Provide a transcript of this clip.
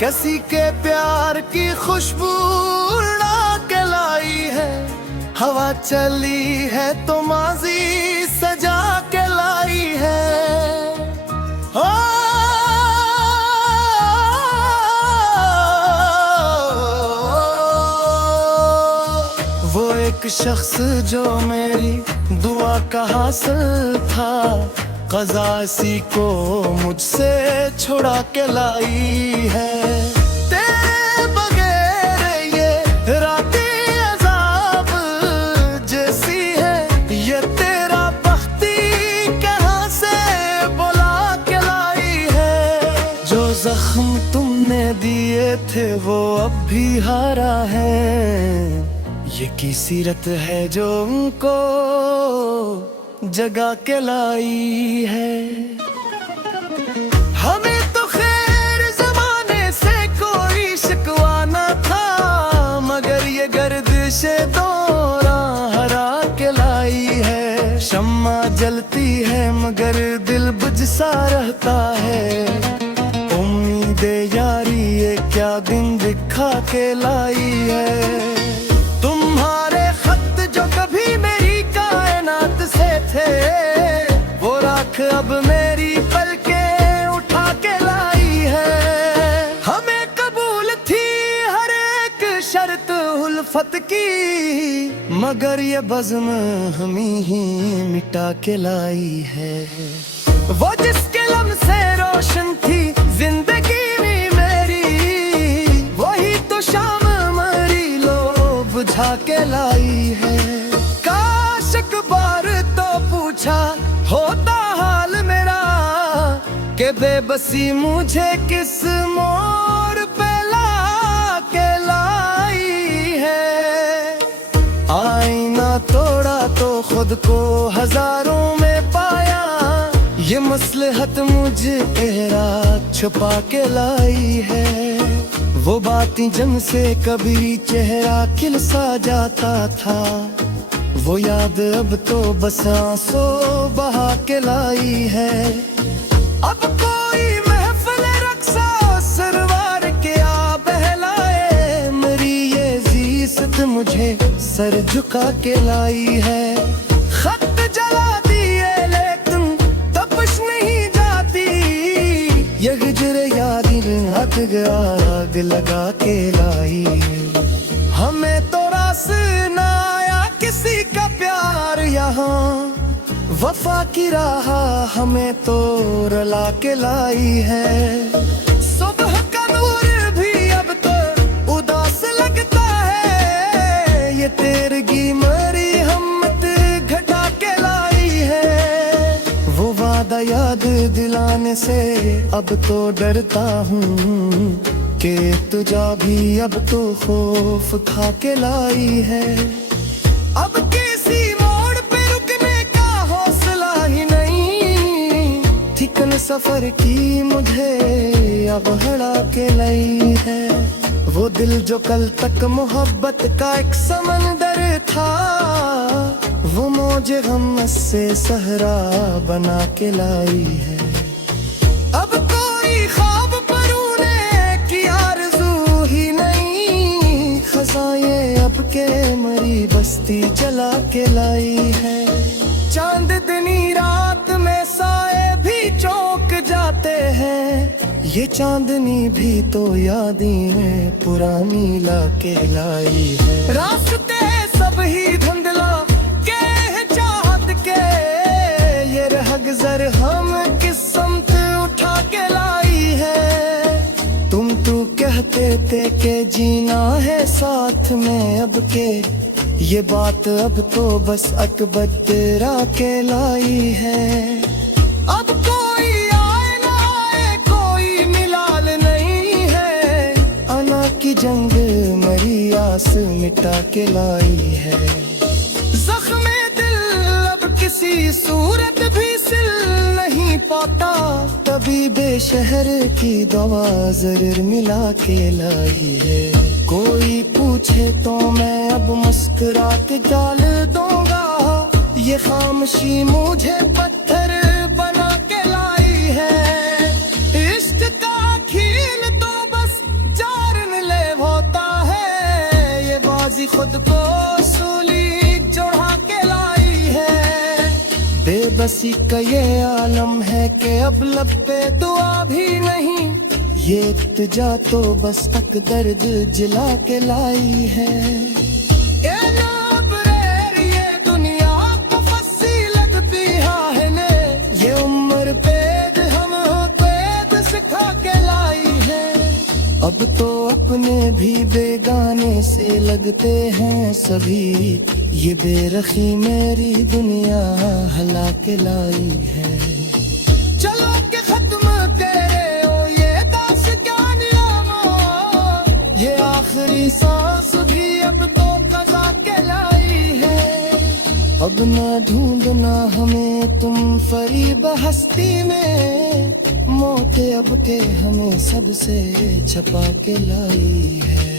किसी के प्यार की खुशबू उड़ा के लाई है, हवा चली है तो माजी सजा के लाई है। ओ वो एक शख्स जो मेरी दुआ का हासिल था, क़ज़ा इसी को मुझसे छुड़ा के लाई है। तेरे बगैर ये रातें अज़ाब जैसी है, ये तेरा बख्ती कहाँ से बुला के लाई है। जो जख्म तुमने दिए थे वो अब भी हारा है, ये की सीरत है जो उनको जगा के लाई है। हमें तो खैर ज़माने से कोई शिकवा न था, मगर ये गर्दिशे दौरा हरा के लाई है। शम्मा जलती है मगर दिल बुझ सा रहता है, उम्मीदे यारी ये क्या दिन दिखा के लाई है। तुम्हारे खत जो कभी मेरी कायनात से थे, वो राख अब मेरी पलकें उठा के लाई है। हमें कबूल थी हर एक शर्त उल्फत की, मगर ये बज़्म हमी ही मिटा के लाई है। वो जिसके लम्से रोशन थी जिंदगी में मेरी, वही तो शाम बुझा के लाई है। काश एक बार तो पूछा होता हाल मेरा, कि बेबसी मुझे किस मोड़ पे ला के लाई है। आईना तोड़ा तो खुद को हजारों में पाया, ये मसलहत मुझे तेरा छुपा के लाई है। वो बातें जम से कभी चेहरा खिल सा जाता था, वो याद अब तो बस आंसू बहा के लाई है। अब कोई महफिल रक्सा सरवार के आ बहलाए, मेरी ये ज़ीस्त मुझे सर झुका के लाई है। खत जला दिए लेकिन तपश नहीं जाती, ये हिजर यारी हट गया आग लगा के लाई। हमें तो रास ना आया किसी का प्यार यहाँ, वफा की राह हमें तो रुला के लाई है। सुबह का नूर भी अब तो उदास लगता है, ये तेरगी मरी हिम्मत घटा के लाई है। वो वादा याद दिलाने से अब तो डरता हूँ, कि तुझा भी अब तो खौफ खा के लाई है। अब किसी मोड़ पे रुकने का हौसला ही नहीं, ठिकन सफर की मुझे अब हड़ा के लाई है। वो दिल जो कल तक मोहब्बत का एक समंदर था, वो मौजे गम से सहरा बना के लाई है। अब कोई ख्वाब परोने की आरज़ू ही नहीं, खज़ाएं अब के मरी बस्ती जला के लाई है। चांदनी रात में साए भी चौंक जाते हैं, ये चांदनी भी तो यादें पुरानी ला के लाई है। रास्ते सब ही धुंधला के चाहत के, ये रहगज़र हम किस समत उठा के लाई है। तुम तो कहते थे कि जीना है साथ में अब के, ये बात अब तो बस अकबरा के लाई है। अब कोई आए ना आए कोई मिलाल नहीं है, अना की जंग मरी आस मिटा के लाई है। ज़ख्मे दिल अब किसी सूरत भी सिल नहीं पाता, तभी बेशहर की दवा जरूर मिला के लाई है। कोई पूछे तो मैं अब मुस्कुरा के डाल दूंगा, ये खामोशी मुझे पत्थर बना के लाई है। इश्क का खेल तो बस खुद को सूली चढ़ा के लाई है। बेबसी का ये आलम है कि अब लब पे दुआ भी नहीं, ये इल्तिजा तो बस तक दर्द जिला के लाई है। ये नाबरेर ये दुनिया को फंसी लगती है ने, ये उम्र पेद हम पेद सिखा के लाई है। अब तो अपने भी बेगाने से लगते हैं सभी, ये बेरखी मेरी दुनिया हला के लाई है। चलो के खत्म तेरे ओ ये दास्तान यामो, ये आखिरी सांस भी अब तो कज़ा के लाई है। अब ना ढूंढना हमें तुम फरीब हस्ती में, मौत अब के हमें सबसे छपा के लाई है।